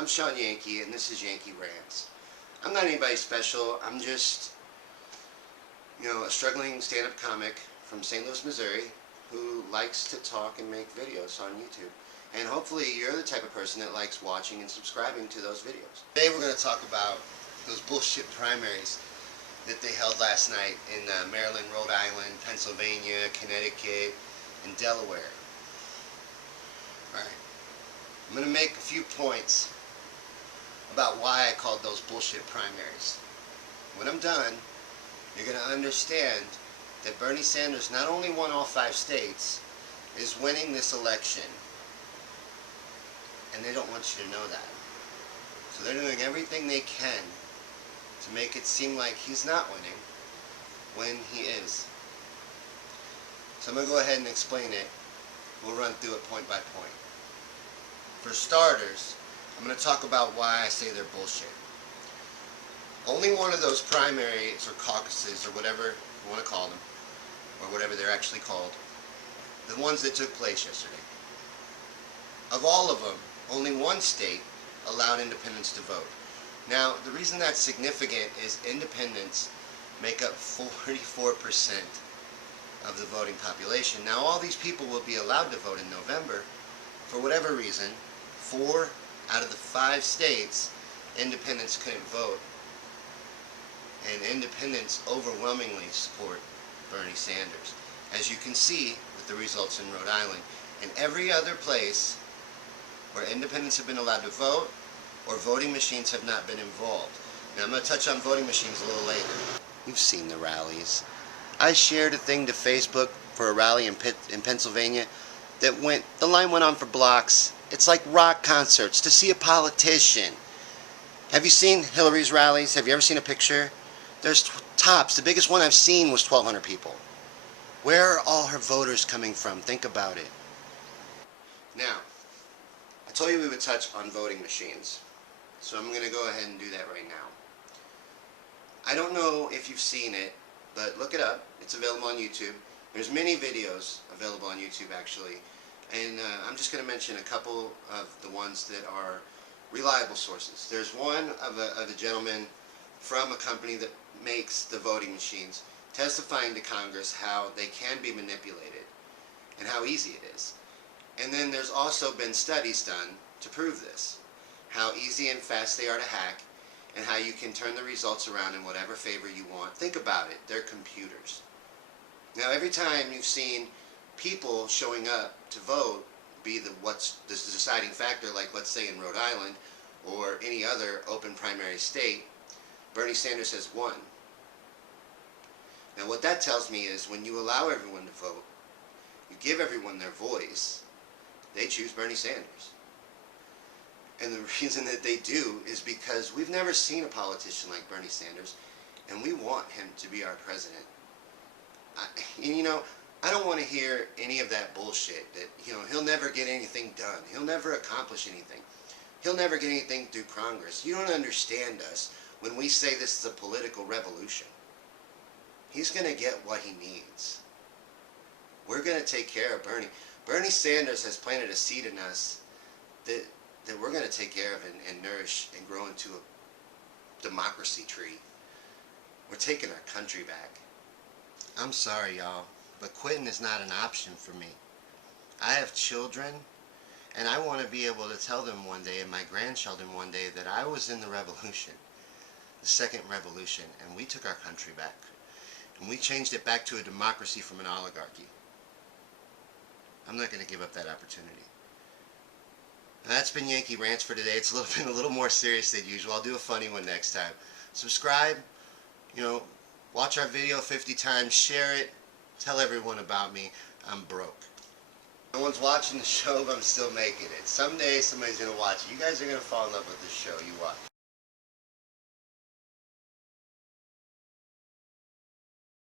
I'm Shawn Yankey, and this is Yankey Rants. I'm not anybody special. I'm just, a struggling stand-up comic from St. Louis, Missouri, who likes to talk and make videos on YouTube. And hopefully you're the type of person that likes watching and subscribing to those videos. Today we're going to talk about those bullshit primaries that they held last night in Maryland, Rhode Island, Pennsylvania, Connecticut, and Delaware. Alright, I'm going to make a few points about why I called those bullshit primaries. When I'm done, you're going to understand that Bernie Sanders not only won all 5 states, is winning this election. And they don't want you to know that. So they're doing everything they can to make it seem like he's not winning when he is. So I'm going to go ahead and explain it. We'll run through it point by point. For starters, I'm going to talk about why I say they're bullshit. Only one of those primaries or caucuses or whatever you want to call them, or whatever they're actually called, the ones that took place yesterday. Of all of them, only one state allowed independents to vote. Now, the reason that's significant is independents make up 44% of the voting population. Now, all these people will be allowed to vote in November. For whatever reason, 4 out of the 5 states, independents couldn't vote. And independents overwhelmingly support Bernie Sanders, as you can see with the results in Rhode Island. And every other place where independents have been allowed to vote or voting machines have not been involved. Now, I'm going to touch on voting machines a little later. You've seen the rallies. I shared a thing to Facebook for a rally in Pennsylvania that the line went on for blocks. It's like rock concerts to see a politician. Have you seen Hillary's rallies? Have you ever seen a picture? There's tops. The biggest one I've seen was 1,200 people. Where are all her voters coming from? Think about it. Now, I told you we would touch on voting machines, so I'm going to go ahead and do that right now. I don't know if you've seen it, but look it up. It's available on YouTube. There's many videos available on YouTube, actually, and I'm just going to mention a couple of the ones that are reliable sources. There's one of a gentleman from a company that makes the voting machines testifying to Congress how they can be manipulated and how easy it is. And then there's also been studies done to prove this, how easy and fast they are to hack, and how you can turn the results around in whatever favor you want. Think about it, they're computers. Now, every time you've seen people showing up to vote be what's the deciding factor, like let's say in Rhode Island or any other open primary state, Bernie Sanders has won. Now, what that tells me is when you allow everyone to vote, you give everyone their voice, they choose Bernie Sanders. And the reason that they do is because we've never seen a politician like Bernie Sanders, and we want him to be our president. I don't want to hear any of that bullshit that, he'll never get anything done. He'll never accomplish anything. He'll never get anything through Congress. You don't understand us when we say this is a political revolution. He's going to get what he needs. We're going to take care of Bernie. Bernie Sanders has planted a seed in us that we're going to take care of and nourish and grow into a democracy tree. We're taking our country back. I'm sorry, y'all, but quitting is not an option for me. I have children, and I want to be able to tell them one day, and my grandchildren one day, that I was in the revolution, the second revolution, and we took our country back. And we changed it back to a democracy from an oligarchy. I'm not going to give up that opportunity. And that's been Yankey Rants for today. It's been a little more serious than usual. I'll do a funny one next time. Subscribe, watch our video 50 times, share it, tell everyone about me. I'm broke. No one's watching the show, but I'm still making it. Someday somebody's going to watch it. You guys are going to fall in love with this show you watch.